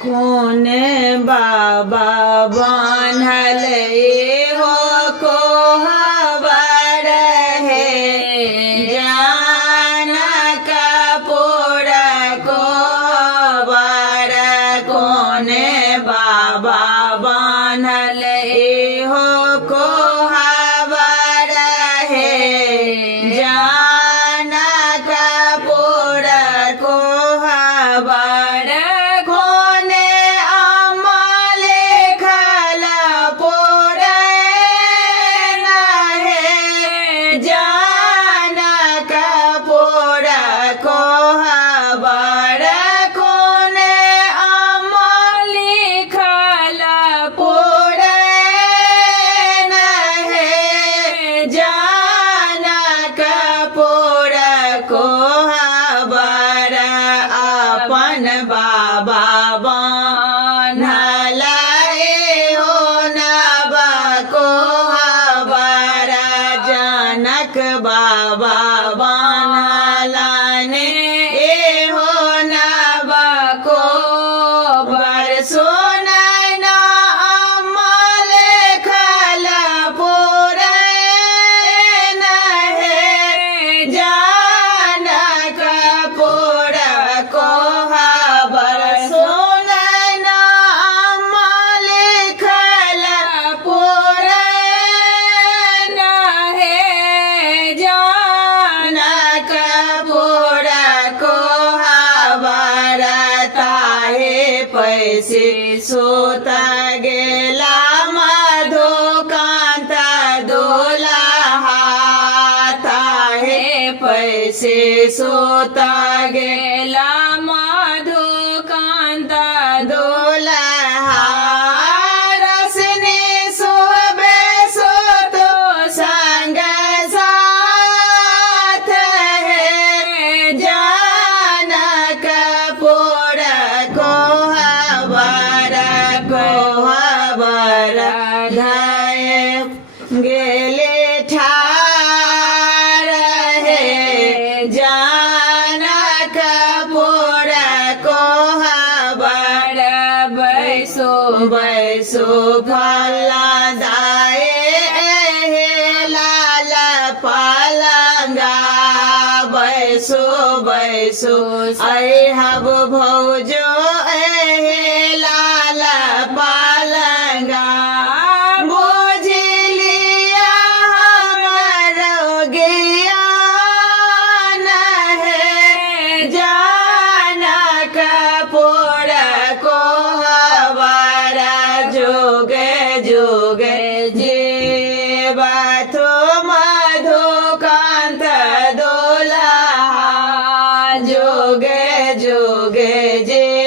कोने बाबा बान्हल हो को हबर है जान कपूर को बर कोने बाबा बान्हल हो को हबर है जान कपूर को हबर बाबा बान्हल हो नब को हबर जनक बाबा बान्हल हो नब को बर सुनैन अमल खल पुरैन है जनक पुर को पैसे सोता गेला मधुकांत दुल्हा ताहे पैसे सोता गेला मधुकांत दुल्हा रसने सोबे सोतो संग साथ है जनक पुर को धाये गेले ठार है जानक पुर को हबर बैसो बैसो फला दाए लाल पलंगा बैसो बैसो ऐ हब भौजो लाल पलंगा जोगे जे बाथो मधुकांत दुल्हा जोगे जोगे जे